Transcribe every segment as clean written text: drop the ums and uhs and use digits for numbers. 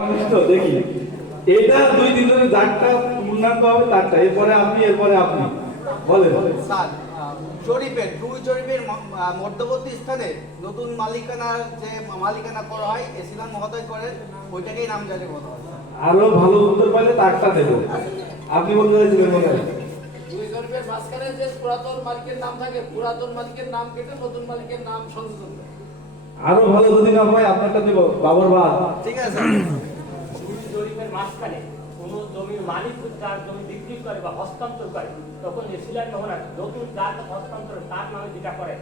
মানুষ তো দেখি এটা 2 দিন ধরে যারটা পূর্ণাঙ্গ হবে তারটা এরপরে আপনি বলেন স্যার জরিপের মধ্যবর্তী স্থানে নতুন মালিকানার যে মালিকানা করা হয় এসিলান মহোদয় করেন ওইটাকেই নামজারি বলা হয়। আরো ভালো উত্তর পাইলে তারটা দেব। আপনি বলতে চাইছিলেন মনে হয় দুই জরিপের মাঝখানে যে পুরাতন মালিকের নাম থাকে পুরাতন মালিকের নাম কেটে নতুন মালিকের নাম সংযোজন করে। আরো ভালো যদি না হয় আপনারটা দেব বাবর বা ঠিক আছে জরিপের মাঝখানে কোনো জমির মালিক তার জমি বিক্রি করে বা হস্তান্তর করে তখন এসিলান মহোদয় নতুন যার হস্তান্তর তার নামে যেটা করে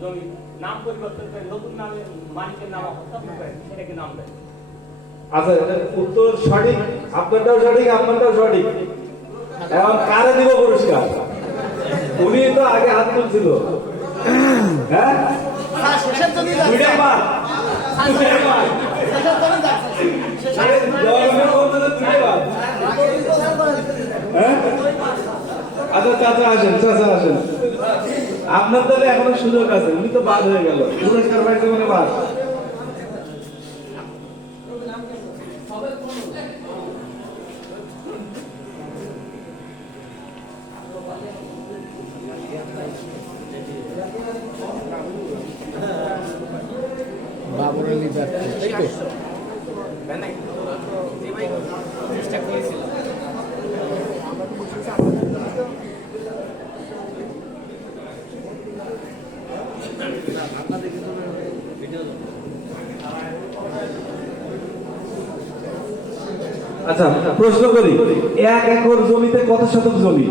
জমি নাম পরিবর্তন করে নতুন নামে মালিকের নাম হস্তান্তর করে সেটাকে নাম দেয়। আচ্ছা উত্তর সঠিক, আপনারটাও সঠিক আপনারটাও সঠিক। এখন কারে দিব পুরস্কার? উনি তো আগে হাত তুলছিল। হ্যাঁ স্যার শেষের জন্য দুইটা মার দুইটা মার জবাবের বলতে তো দুইটা মার। হ্যাঁ আচ্ছা চাচা আসেন আপনার তাহলে এখনো সুযোগ আছে, উনি তো বাদ হয়ে গেল, পুরস্কার পাইছে মানে বাদ। আচ্ছা প্রশ্ন করি, 1 একর জমিতে কত শতক জমি?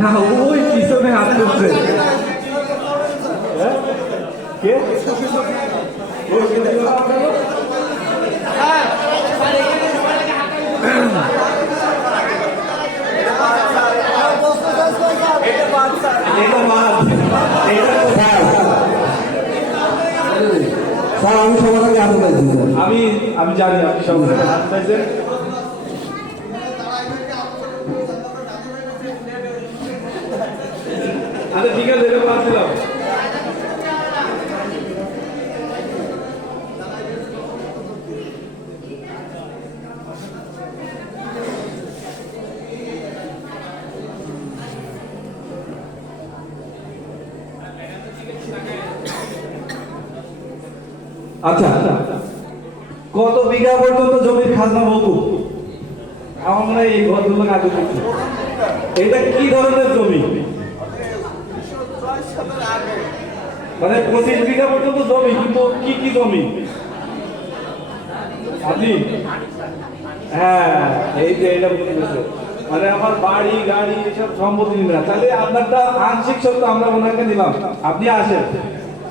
না ওই পিছনে হাত তুলছে কে? আমি জানি আপনি সমাধান হাত চাইছেন। আচ্ছা ঠিক আছে এটা বাদ দিলাম। আচ্ছা কত বিঘা পর্যন্ত জমির খাজনা মওকুফ? আমার মনে হয় এই ঘরগুলো আগে দেখছি। এটা কি ধরনের জমি? মানে 25 বিঘা পর্যন্ত জমি, কিন্তু কি কি জমি? আপনি হ্যাঁ এই যে এটা বলতেছে মানে আমার বাড়ি গাড়ি এসব সম্পত্তি নিবে না, তাহলে আপনারটা আংশিক সত্য আমরা ওনাকে দিলাম। আপনি আসেন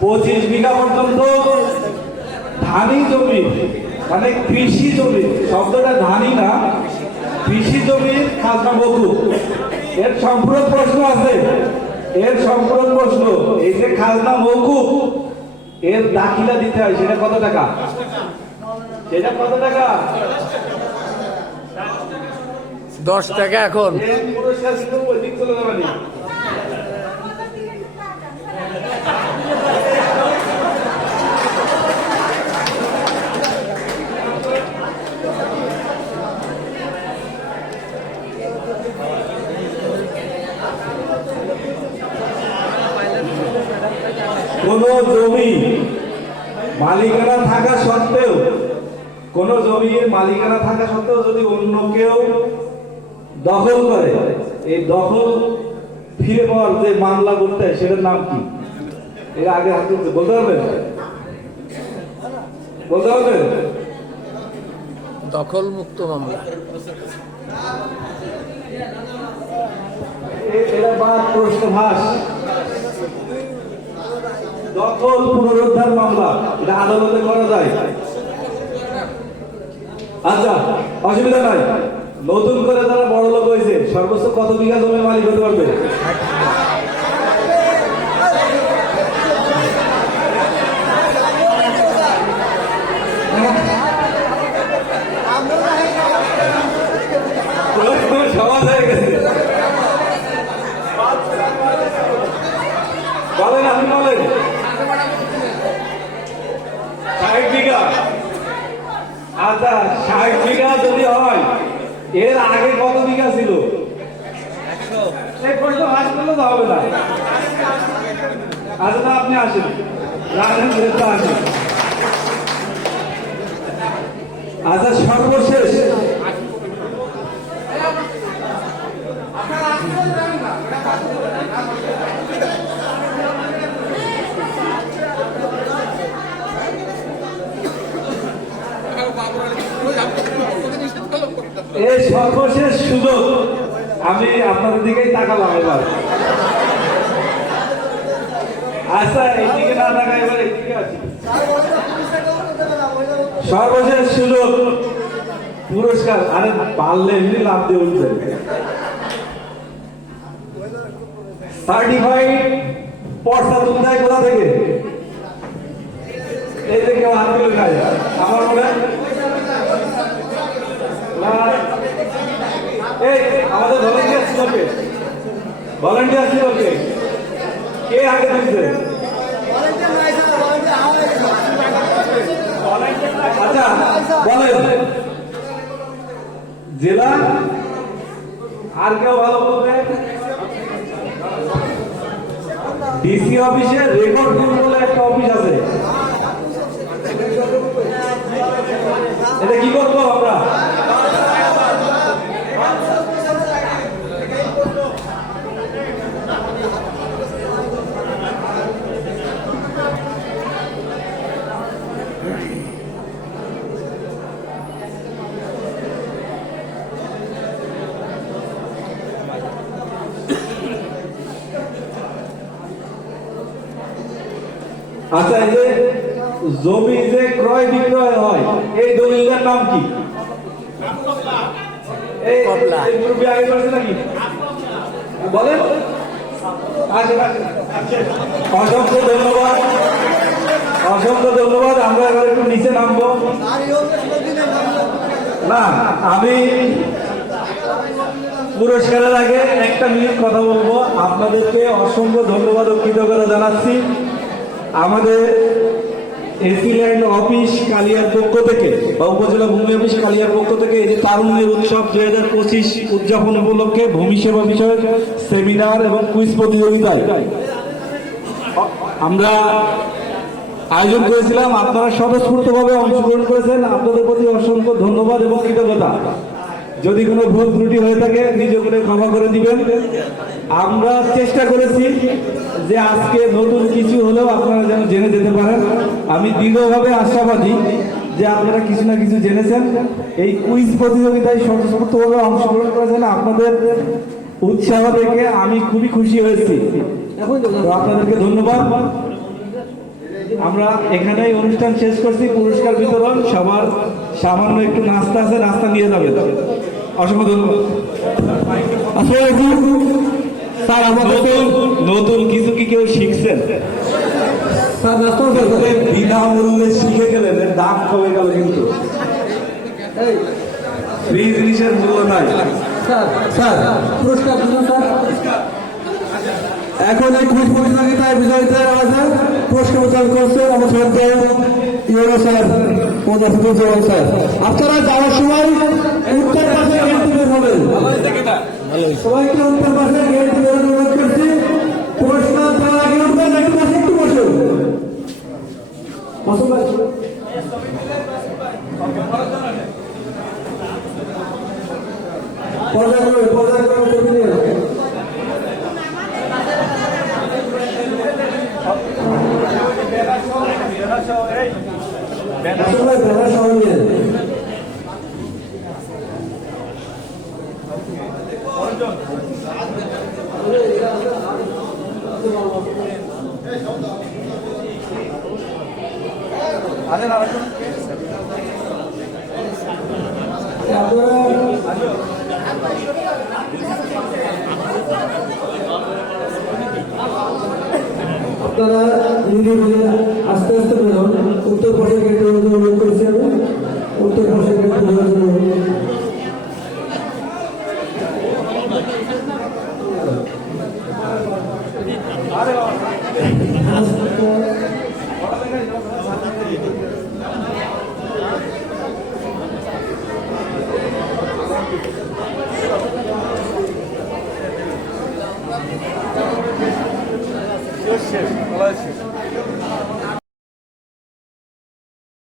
25 বিঘা পর্যন্ত ধানি জমি মানে কৃষি জমি, শব্দটা ধানি না, কৃষি জমির খাজনা মওকুফ। এর সম্পূর্ণ প্রশ্ন আছে, এর সম্পূর্ণ প্রশ্ন এই যে খাজনা মওকুফ এর দাখিলা দিতে হয়, সেটা কত টাকা? সেটা কত টাকা? 10 টাকা এখন। এর পুরস্কার কিন্তু ওই দিক চলে যাবে না। কোন জমি মালিকানা থাকা সত্ত্বেও কোন জমির মালিকানা থাকা সত্ত্বেও যদি অন্য কেউ দখল করে, এই দখল ফিরে পাওয়ার যে মামলা করতে হয় সেটার নাম কি? এর আগে হাত তুলতে বলতে পারবেন? বলতে পারবেন? দখল মুক্ত মামলা। এটা বাদ প্রশ্ন ভাস দখল পুনরুদ্ধার মামলা, এটা আদালতে করা যায়। আচ্ছা অসুবিধা নাই, নতুন করে যারা বড় লোক হয়েছে সর্বোচ্চ কত বিঘা জমি মালিক হতে পারবে? সমাজ হয়ে গেছে। বলেন আপনি বলেন। 60 বিঘা। আচ্ছা আচ্ছা 60 বিঘা যদি হয় এর আগে কত বিঘা ছিল? এই প্রশ্ন আজ করলে তো হবে না। আচ্ছা আপনি আসেন, রাখেন যেটা আসেন। আচ্ছা সর্বশেষ এই সর্বশেষ সুযোগ, আমি আপনাদের দিকেই তাকালাম এবার। আচ্ছা এইদিকে না থাকা এবার এইদিকে আছি। সর্বশেষ সুযোগ, পুরস্কার। আরে পারলে এমনি লাভ দিয়ে উঠবেন। সার্টিফাইড পর্সা তুলতে হয় কোথা থেকে? এই যে কেউ হাত তুলে খায় আমার মনে হয় না। এই আমাদের ভলেন্টিয়ার ছিল কে? ভলেন্টিয়ার ছিল কে? কে আগে তুলছে? আচ্ছা বলেন জেলা আর কেউ ভালো বলবে? ডিসি অফিসে রেকর্ড রুম বলে একটা অফিস আছে, এটা কি করবো আমরা? আচ্ছা এই যে জমি যে ক্রয় বিক্রয় হয় এই দলিলটার নাম কি? এই মুরব্বি আগে করেছে নাকি বলেন? অসংখ্য ধন্যবাদ, অসংখ্য ধন্যবাদ। আমরা এবার একটু নিচে নামবো না। আমি পুরস্কারের আগে একটা মিনিট কথা বলবো। আপনাদেরকে অসংখ্য ধন্যবাদ ও কৃতজ্ঞতা জানাচ্ছি। আমাদের এসি ল্যান্ড অফিস কালিয়ার পক্ষ থেকে বা উপজেলা ভূমি অফিস কালিয়ার পক্ষ থেকে এই যে তারুণ্যের উৎসব 2025 উদযাপন উপলক্ষে ভূমি সেবা বিষয়ক সেমিনার এবং কুইজ প্রতিযোগিতায় আমরা আয়োজন করেছিলাম। আপনারা স্বতঃস্ফূর্তভাবে অংশগ্রহণ করেছেন, আপনাদের প্রতি অসংখ্য ধন্যবাদ এবং কৃতজ্ঞতা। যদি কোনো ভুল ত্রুটি হয়ে থাকে নিজে করে ক্ষমা করে দিবেন। আমরা চেষ্টা করেছি যে আজকে নতুন কিছু হলেও আপনারা যেন জেনে যেতে পারেন। আমি দৃঢ়ভাবে আশাবাদী যে আপনারা কিছু না কিছু জেনেছেন। এই কুইজ প্রতিযোগিতায় স্বতঃস্ফূর্তভাবে অংশগ্রহণ করেছেন, আপনাদের উৎসাহ দেখে আমি খুবই খুশি হয়েছি। তো আপনাদেরকে ধন্যবাদ। আমরা এখানেই অনুষ্ঠান শেষ করছি। পুরস্কার বিতরণ, সবার সামান্য একটু নাস্তা আছে, নাস্তা নিয়ে যাবে। অসংখ্য ধন্যবাদ। স্যার আমাদের নতুন কিছু কি কেউ শিখছেন? বিনামূল্যে শিখে গেলেন, এর দাম কমে গেল কিন্তু ফ্রি জিনিসের মূল্য নাই। স্যার পুরস্কার দিন স্যার। এখন এই কুইজ প্রতিযোগিতায় বিজয়ীদের মাঝে পুরস্কার প্রদান করছে আমাদের ইউরো স্যার মোজাফিদুজ্জামান স্যার। আপনারা যাওয়ার সময় উত্তর পাশে গেট বের হবেন, সবাইকে উত্তর পাশে গেট বের অনুরোধ করছি। পুরস্কার দেওয়ার আগে উঠবেন, একটু পাশে একটু বসুন। বসুন ভাই। পর্যায়ক্রমে আপনারা ধীরে ধীরে আস্তে আস্তে বেরোন। উত্তর পাশে গেট অনুরোধ করেছি আমি, উত্তর পাশে গেট শেষ